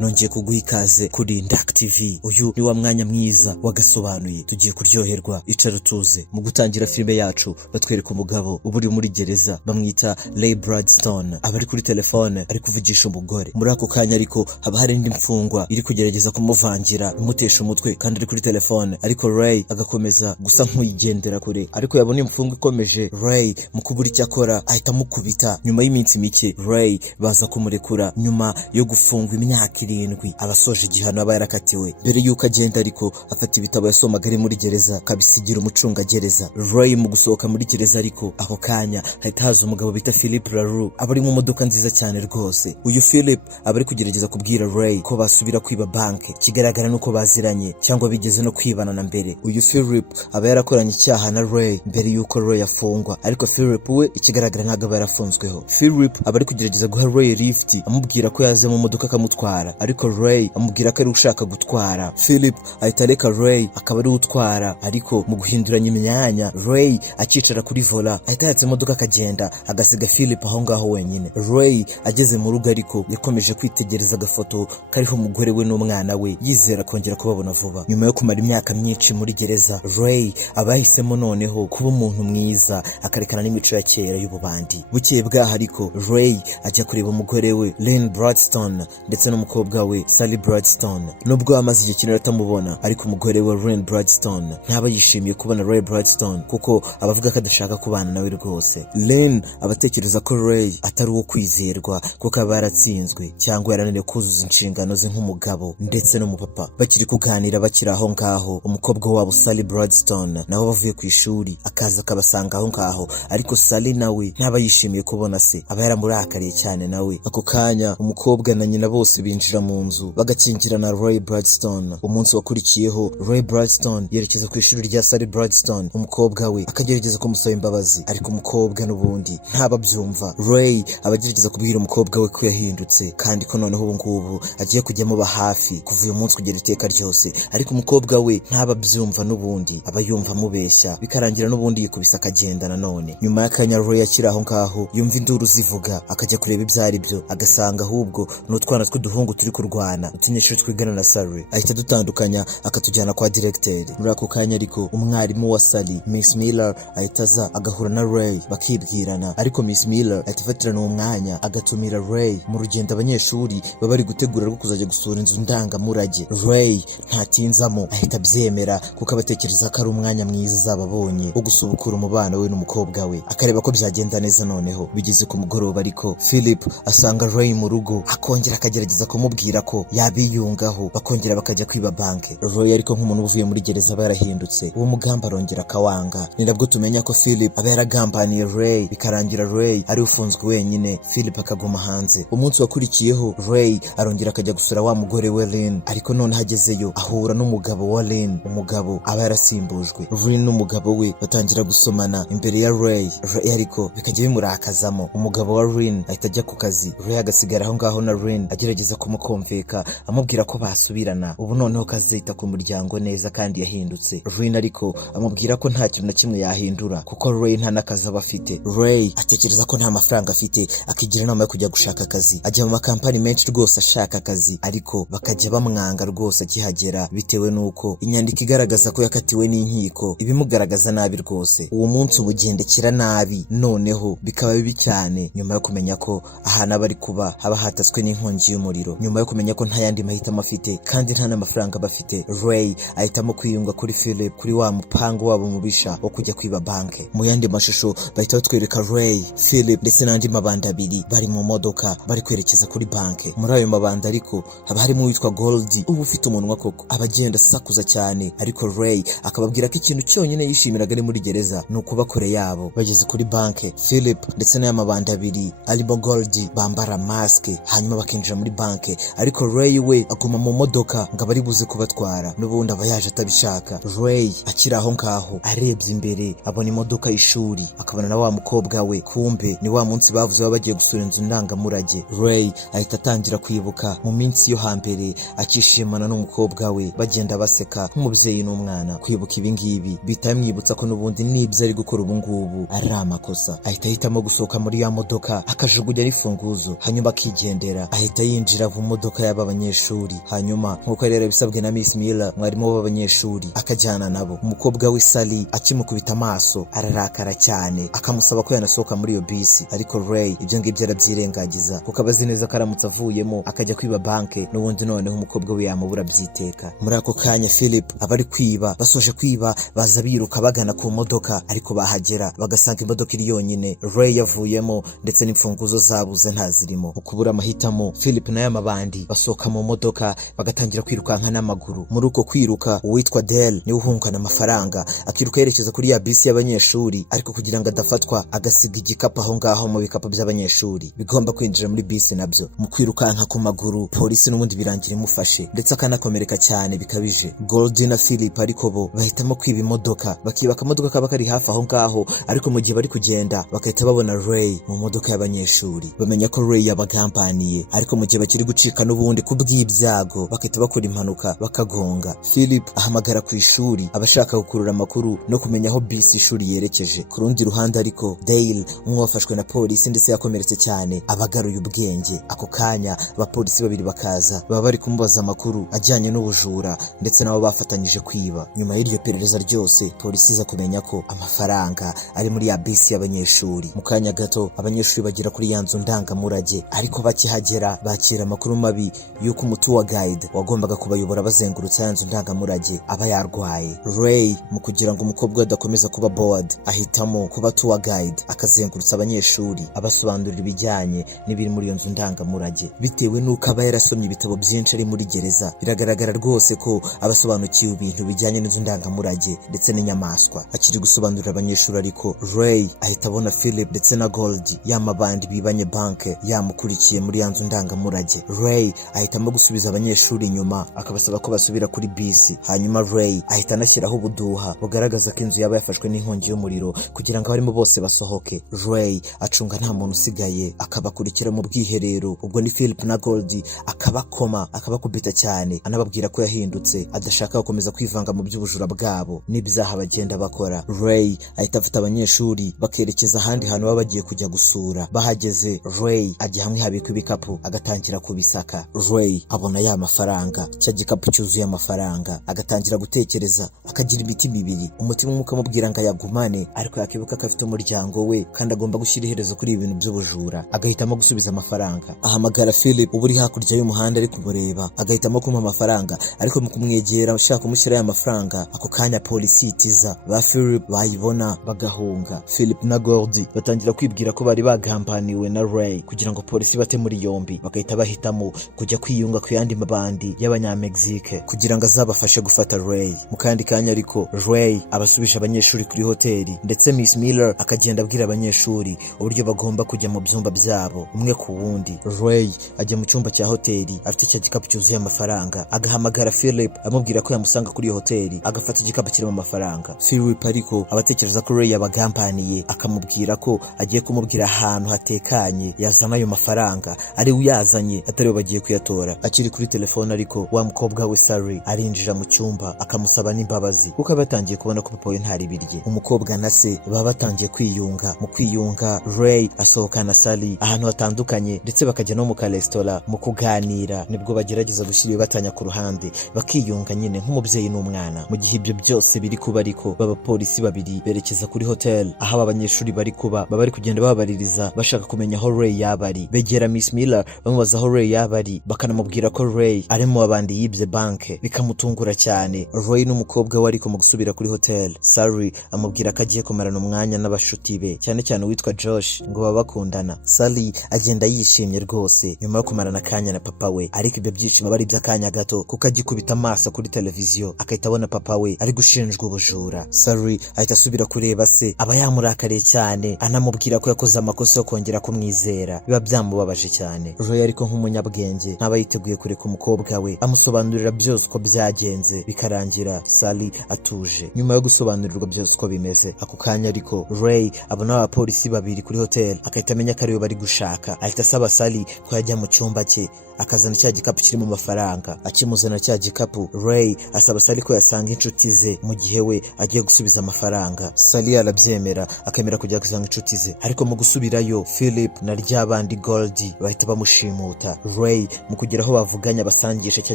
nongeye kuguha ikaze kuri Ndak TV. Uyu ni wa mwanya mwiza wagasobanuye, tugiye kuryoherwa. Icara tuze. Mu gutangira filime yacu batwereka umugabo uburi muri gereza bamwita Ray Bradstone, abari kuri telefone ari kuvugisha umugore. Muri ako kanya ariko haba hari indi mfungwa iri kugerageza kumuvangira imutesha umutwe kandi ari kuri telefone, ariko Ray agakomeza gusa nk'uyigendera kure. Ariko yabona imfungwa ikomeje Ray mu kubura icyo akora ahita amukubita. Nyuma y'iminsi mike Ray baza kumurekura nyuma yo gufungwa imyaka 7 abasoje igihano aba yarakatiwe. Mbere yuko agenda ariko afata ibitabo yasomaga ari muri gereza kabisigira umucunga gereza. Ray mu gusohoka muri gereza ariko ako kanya hahita haza umugabo bita Philip Laru abari mu modoka nziza cyane rwose. Uyu Philip abari kugerageza kubwira Ray ko basubira kwiba banke, kigaragara nuko baziranye cyangwa bigeze no kwibana na mbere. Uyu Philip aba yarakoranye icyaha na Ray mbere yuko Ray afungwa, ariko Philip we ikigaragara ntago barafunzweho. Philip abari kugerageza guha Ray lift amubwira ko yaze mu modoka akamutwara, ariko Ray amubwira ko ari ushaka gutwara. Philip ahita areka Ray akaba ari utwara, ariko mu guhinduranya imyanya Ray akicara kuri vola ahita yatse imodoka akagenda agasiga Philip aho ngaho wenyine. Ray ageze mu rugo ariko yakomeje kwitegereza agafoto kariho umugore we n'umwana we yizera kongera kubabona vuba. Nyuma yo kumara imyaka myinshi muri gereza, Ray abahisemo noneho kuba umuntu mwiza akarekana n'imico ya kera y'ububandi. Bukeye bwaho ariko Ray ajya kureba umugore we Lynn Bradstone ndetse n'umukobwa we Sally Bradstone. Nubwo amaze igihe kinini atamubona, ariko umugore we Lynn Bradstone ntaba yishimiye kubona Ray Bradstone kuko abavuga ko adashaka kubana nawe rwose. Lynn abatekereza ko Ray atari uwo kwizerwa kuko aba yaratsinzwe cyangwa yarananiwe kuzuza inshingano ze nk'umugabo ndetse n'umupapa. Bakiri kuganira bakiri aho ngaho, umukobwa wabo Sally Bradstone nawe bavuye ku ishuri akaza akabasanga aho ngaho, ariko Sally nawe ntaba yishimiye kubona se, aba yaramurakariye cyane nawe. Ako kanya umukobwa na nyina bose binjira mu nzu bagakingirana Ray Bradstone. Umunsi wakurikiyeho Ray Bradstone yerekeza ku ishuri rya Sally Bradstone, umukobwa we akagerageza kumusaba imbabazi, ariko umukobwa n'ubundi ntababyumva. Ray abagerageza kubwira umukobwa we ko yahindutse kandi ko noneho ubu ngubu agiye kujya muba hafi kuva uyu munsi kugera iteka ryose, ariko umukobwa we ntababyumva n'ubundi aba yumva amubeshya, bikarangira n'ubundi yikubisa akagenda nanone. Nyuma y'akanya Ray akiri aho ngaho yumva induru zivuga, akajya kureba ibyo ari byo agasanga ahubwo n'utwana tw'uduhungu turi kurwana utinyeshuri twigana na Sally. Ahita dutandukanya akatujyana kwa directeur. Muri ako kanya ariko umwarimu wa Sally Miss Miller ahita aza agahura na Ray bakibwirana, ariko Miss Miller ahita ifatirana uwo mwanya agatumira Ray mu rugendo abanyeshuri baba bari gutegura rwo kuzajya gusura inzu ndangamurage. Ray ntatinzamo ahita abyemera kuko abatekereza ko ari umwanya mwiza azababonye wo gusubukura umubano we n'umukobwa we, akareba ko byagenda neza. Noneho bigeze ku mugoroba ariko Philip asanga Ray mu rugo, akongera akagerageza kumubwira ko yabiyungaho bakongera bakajya kwiba banke. Ray ariko nk'umuntu uvuye muri gereza aba yarahindutse, uwo mugamba arongera akawanga. Ni nabwo tumenya ko Philip aba yaragambaniye Ray, bikarangira Ray ari ufunzwe wenyine, Philip akaguma hanze. Umunsi wakurikiyeho Ray arongera akajya gusura wa mugore we Lynn, ariko none hagezeyo ahura n'umugabo wa Lynn. Umugabo aba yarasimbujwe. Lynn n'umugabo we batangira gusomana imbere ya Ray ariko bikajya bimurakazamo. Umugabo wa Lynn ahita ajya ku kazi, Ray agasigara aho ngaho na Lynn agerageza kumukomveka amubwira ko basubirana, ubu noneho kazita ku muryango neza kandi yahindutse. Lynn ariko amubwira ko nta kintu na kimwe yahindura kuko Ray nta n'akazi aba afite. Ray atekereza ko nta mafaranga afite, akigira inama yo kujya gushaka akazi. Ajya mu makampani menshi rwose ashaka akazi, ariko bakajya bamwanga rwose akihagera bitewe nuko inyandiko igaragaza ko yakatiwe n'inkiko ibimugaragaza nabi rwose. Uwo munsi ubugendekera nabi, noneho bikaba bibi cyane nyuma yo kumenya ko ahantu aba ari kuba haba hatatswe n'inkongi y'umuriro. Nyuma yo kumenya ko nta yandi mahitamo afite kandi nta n'amafaranga bafite, Ray ahitamo kwiyunga kuri Philip, kuri wa mupango wabo mubisha wo kujya kwiba banke. Mu yandi mashusho bahita batwereka Ray, Philip ndetse n'andi mabanda abiri bari mu modoka bari kwerekeza kuri banke. Muri ayo mabanda ariko haba harimo uwitwa Goldie, uba ufite umunwa koko abagenda asakuza cyane, ariko Ray akababwira ko ikintu cyonyine yishimiraga ari muri gereza ni ukuba kure yabo. Bageze kuri banke, Philip ndetse n'aya mabanda abiri arimo Goldie bambara maske hanyuma bakinjira muri banke, ariko Ray we aguma mu modoka ngo abari buze kubatwara, n'ubundi aba yaje atabishaka. Ray akiri aho ngaho arebye imbere abona imodoka y'ishuri, akabona na wa mukobwa we, kumbe ni wa munsi bavuze baba bagiye gusura inzu ndangamurage. Ray ahita atangira kwibuka mu minsi yo hambere akishimana n'umukobwa we bagenda baseka nk'umubyeyi n'umwana. Kwibuka ibi ngibi bihita bimwibutsa ko n'ubundi n'ibyo ari gukora ubu ngubu ari amakosa. Ahita ahitamo gusohoka muri ya modoka akajugunya n'ifunguzo hanyuma akigendera. Ahita yinjira mu modoka y'aba banyeshuri, hanyuma nk'uko yari yarabisabwe na Miss Miller mwarimu w'abanyeshuri akajyana nabo. Umukobwa we Sally akimukubita amaso ararakara cyane akamusaba ko yanasohoka muri iyo bisi, ariko Ray ibyo ngibyo arabyirengagiza kuko abazi neza ko aramutse avuyemo akajya kwiba banke n'ubundi noneho umukobwa we yamubura byiteka. Muri ako kanya Philip abari kwiba basoje kwiba baza biruka bagana ku modoka, ariko bahagera bagasanga imodoka iri yonyine, Ray yavuyemo ndetse n'imfunguzo zabuze ntazirimo. Mu kubura amahitamo Philip na y'amabandi basohoka mu modoka bagatangira kwirukanka n'amaguru. Muri uko kwiruka uwitwa Dale niwe uhungana amafaranga akiruka yerekeza kuri ya bisi y'abanyeshuri, ariko kugira ngo adafatwa agasiga igikapu aho ngaho mu bikapu by'abanyeshuri bigomba kwinjira muri bisi nabyo. Mu kwirukanka ku maguru polisi n'ubundi birangira imufashe ndetse akanakomereka cyane bikabije. Goldie na Philip ariko bo bahitamo kwiba imodoka, bakiba akamodoka kaba kari hafi aho ngaho, ariko mu gihe bari kugenda bagahita babona Ray mu modoka y'abanyeshuri. Bamenya ko Ray yabagambaniye, ariko mu gihe bakiri gucika n'ubundi kubw'ibyago bagahita bakora impanuka bakagonga. Philip ahamagara ku ishuri abashaka gukurura amakuru no kumenya aho bisi ishuri yerekeje. Ku rundi ruhande ariko Dale umwe wafashwe na polisi ndetse yakomeretse cyane abagaruye ubwenge. Ako kanya abapolisi babiri bakaza baba bari kumubaza amakuru ajyanye n'ubujura ndetse nabo bafatanyije kwiba. Nyuma y'iryo perereza ryose polisi iza kumenya ko amafaranga ari muri ya bisi y'abanyeshuri. Mu kanya gato abanyeshuri bagera kuri ya nzu ndangamurage, ariko bakihagera bakira amakuru mabi y'uko umutour guide wagombaga kubayobora bazengurutse ya nzu ndangamurage aba yarwaye. Ray mu kugira ngo umukobwa adakomeza kuba bored ahitamo kuba tour guide akazengurutsa abanyeshuri abasobanurira ibijyanye n'ibiri muri iyo nzu ndangamurage. Bitewe n'uko aba yarasomye ibitabo byinshi ari muri gereza, biragaragara rwose ko abasobanukiwe ibintu bijyanye n'inzu ndangamurage ndetse n'inyamaswa. Akiri gusobanurira abanyeshuri ariko Ray ahita abona Philip ndetse na Goldie y'amabandi bibanye banke yamukurikiye muri ya nzu ndangamurage. Ray ahitamo gusubiza abanyeshuri inyuma akabasaba ko basubira kuri bisi, hanyuma Ray ahita anashyiraho ubuduha bugaragaza ko inzu yaba yafashwe n'inkongi y'umuriro kugira ngo abarimo bose basohoke. Ray acunga nta muntu usigaye akabakurikira mu bwiherero, ubwo ni Philip na Goldie akabakoma akabakubita cyane anababwira ko yahindutse adashaka gukomeza kwivanga mu by'ubujura bwabo n'ibyaha bagenda bakora. Ray ahita afite abanyeshuri bakerekeza ahandi hantu baba bagiye kujya gusura. Bahageze Ray ajya hamwe habikwa ibikapu agatangira kubisaka. Ray abona ya mafaranga, cya gikapu cyuzuye amafaranga, agatangira gutekereza akagira imiti mibiri. Umutima umwe ukamubwira ngo ayagumane, ariko yakibuka ko afite umuryango we kandi agomba gushyira iherezo kuri ibintu by'ubujura. Agahitamo gusubiza amafaranga. Ahamagara Philip uba uri hakurya y'umuhanda ari kumureba, agahitamo kumuha amafaranga, ariko mu kumwegera ushaka kumushyira aya mafaranga ako kanya polisi itiza. Ba Philip bayibona bagahunga. Philip na Goldie batangira kwibwira ko bari bagambaniwe na Ray kugira ngo polisi bate muri yombi, bagahita bahitamo kujya kwiyunga ku yandi mabandi y'abanyamegizike kugira ngo azabafashe gufata Ray. Mu kandi kanya ariko Ray abasubisha abanyeshuri kuri hoteli, ndetse Miss Miller akagenda abwira abanyeshuri uburyo bagomba kujya mu byumba byabo umwe ku wundi. Ray ajya mu cyumba cya hoteli afite cya gikapu cyuzuye amafaranga, agahamagara Philip amubwira ko yamusanga kuri hoteli agafata igikapu kirimo amafaranga. Philip ariko abatekereza ko Ray yabagambaniye akamubwira ko agiye kumubwira ahantu hatekanye yazana ayo mafaranga ari uyazanye atari bagiye kuyatora. Akiri kuri telefone ariko wa mukobwa we Sally arinjira mu cyumba akamusaba n'imbabazi kuko batangiye kubona ko papa we ntari birye. Umukobwa na se baba batangiye kwiyunga. Mu kwiyunga Ray asohokana Sally ahantu hatandukanye ndetse bakajya no mu karesitora mu kuganira. Nibwo bagerageza gushyira ibibatanya ku ruhande bakiyunga nyine nk'umubyeyi n'umwana. Mu gihe ibyo byose biri kuba ariko baba polisi babiri berekeza kuri hotel aho abanyeshuri bari kuba, baba bari kugenda babaririza bashaka kumenya aho Ray yaba ari. Begera Miss Miller bamubaza aho Ray yaba ari, bakanamubwira ko Ray ari mu babandi yibye banke, bikamutungura cyane. Ray n'umukobwa we ariko mu gusubira kuri hotel, Sally amubwira ko agiye kumarana umwanya n'abashuti be, cyane cyane uwitwa Josh ngo baba bakundana. Sally agenda yishimye rwose nyuma yo kumarana akanya na papa we, ariko ibyo byishimo bari by'akanya gato kuko agikubita amaso kuri televiziyo akahita abona papa we ari gushinjwa ubujura. Sally ahita asubira kureba se, aba yamurakariye cyane anamubwira ko yakoze amakosa yo kongera kumwizera, biba byamubabaje cyane. Ray ariko nk'umunyabwenge ntaba yiteguye kureka umukobwa we amusobanurira byose uko byagenze, bikarangira Sally atuje. Nyuma yo gusobanurirwa byose uko bimeze, ako kanya ariko Ray abona abapolisi babiri kuri hotel akahita amenya ko ariwe bari gushaka. Ahita asaba Sally ko yajya mu cyumba cye akazana cya gikapu kirimo amafaranga. Akimuzana cya gikapu, Ray asaba Sally ko yasanga inshuti ze mu gihe we agiye gusubiza amafaranga. Sally arabyemera akemera kujya gusanga inshuti ze, ariko mu gusubirayo Philip na ryabandi Goldie bahita bamushimuta. Ray mu kugera aho bavuganye abasangisha cya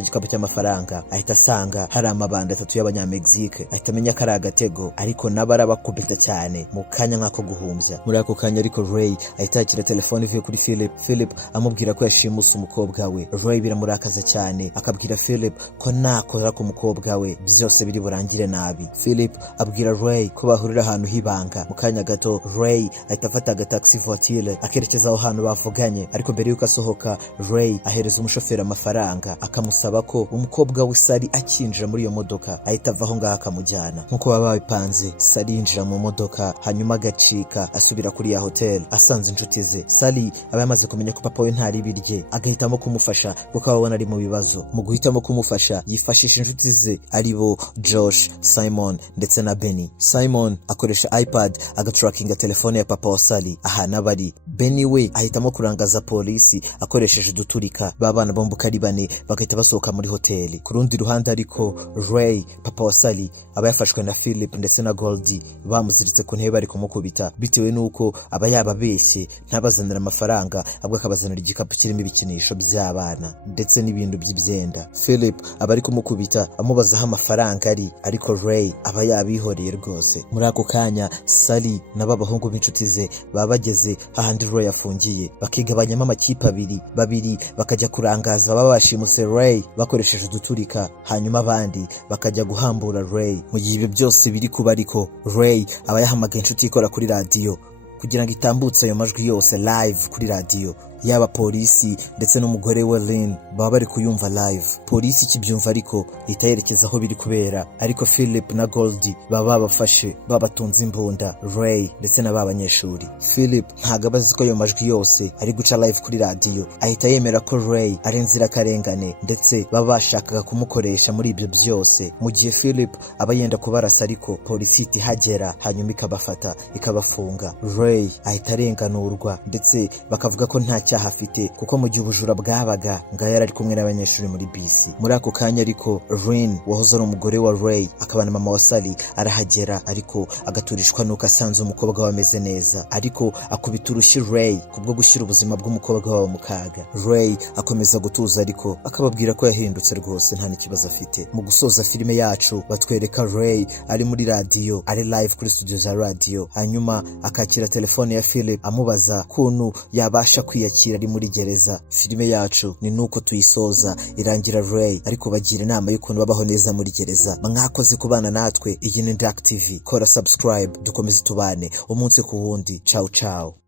gikapu cy'amafaranga ahita asanga hari amabanda 3 y'abanyamegizike, ahita amenya ko ari agatego, ariko nabo arabakubita cyane mu kanya nk'ako guhumbya. Muri ako kanya ariko Ray ahita yakira telefone ivuye kuri Philip amubwira ko yashimuse umukobwa we. Ray biramurakaza cyane, akabwira Philip ko nakora ku mukobwa we byose biri burangire nabi. Philip abwira Ray ko bahurira ahantu hibanga. Mu kanya gato Ray ahita afata agataxi voiture akerekeza aho hantu bavuganye, ariko mbere yuko asohoka Ray ahereza umushoferi amafaranga akamusaba ko umukobwa we Sally akinjira muri iyo modoka ahita ava aho ngaho akamujyana. Nkuko baba babipanze Sally yinjira mu modoka hanyuma agacika asubira kuri ya hotel. Asanze inshuti ze, Sally aba yamaze kumenya ko papa we ntari birye, agahitamo kumufasha kuko abona ari mu bibazo. Mu guhitamo kumufasha yifashisha inshuti ze aribo Josh, Simon ndetse na Benny. Simon akoresha iPad agatrackinga telefone ya papa wa Sally ahantu abari. Benny we ahitamo kurangaza polisi akoresheje uduturika. Babana bombuka ari bane bagahita basohoka muri hoteli. Ku rundi ruhande ariko Ray papa wa Sally aba yafashwe na Philip ndetse na Goldie, bamuziritse ku ntebe bari kumukubita bitewe nuko aba yababeshye ntabazanira amafaranga ahubwo akabazanira igikapu kirimo ibikinisho by'abana ndetse n'ibintu by'ibyenda. Philip aba ari kumukubita amubaza aho amafaranga ari, ariko Ray aba yabihoreye rwose. Muri ako kanya Sally n'abahungu b'inshuti ze baba bageze hahandi Ray afungiye, bakigabanyamo amakipe babiri bakajya kurangaza baba bashimuse Ray bakoresheje uduturika, hanyuma abandi bakajya guhambura Ray. Mu gihe ibyo byose biri kuba ariko Ray aba yahamagaye inshuti ikora kuri radio kugira ngo itambutse ayo majwi yose live kuri radio. Yaba polisi ndetse n'umugore we Lynn baba bari kuyumva live. Polisi kibyumva ariko itayerekeza aho biri kubera, ariko Philip na Goldie baba babafashe babatunze imbunda Ray ndetse n'abanyeshuri. Philip ntago abazi ko ayo majwi yose ari guca live kuri radio, ahita yemera ko Ray ari inzirakarengane ndetse baba bashakaga kumukoresha muri ibyo byose. Mu gihe Philip aba yenda kubarasa ariko polisi itihagera hanyuma ikabafata ikabafunga. Ray ahita arenganurwa ndetse bakavuga ko nta cyaha afite kuko mu gihe ubujura bwabaga ngaya yari kumwe n'abanyeshuri muri bisi. Muri ako kanya ariko Lynn wahoze ari umugore wa Ray akabana mama wa Sally arahagera, ariko agaturishwa nuko asanze umukobwa we ameze neza, ariko akubita urushyi Ray kubwo gushyira ubuzima bw'umukobwa wawe mu kaga. Ray akomeza gutuza ariko akababwira ko yahindutse rwose nta n'ikibazo afite. Mu gusoza filime yacu batwereka Ray ari muri radio, ari live kuri studio za radio, hanyuma akakira telefone ya Philip amubaza kuntu yabasha kwiyakira ari muri gereza. Filime yacu ni nuko tuyisoza irangira Ray ariko bagira inama y'ukuntu babaho neza muri gereza. Mwakoze kubana natwe. Iyi ni Ndak TV, kora subscribe dukomeze tubane umunsi ku wundi. Ciao ciao.